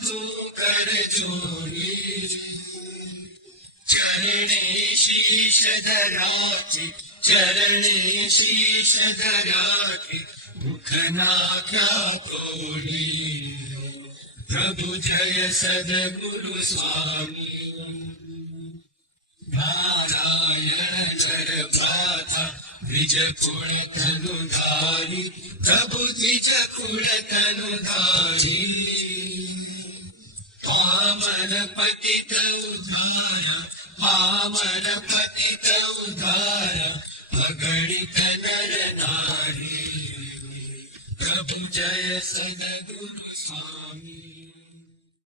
तू कर जोड़ी चरण शीश धराति चरणी शीश धराति मुखना क्या कोड़ी प्रभु जय सद गुरु स्वामी नारायण भाथा द्विज कुण तनुधारी प्रभु द्विज कुण तनुधारी पावन पतित उद्धार पावन पतित उद्धार अगणित नर नारी प्रभु जय सदगुरु स्वामी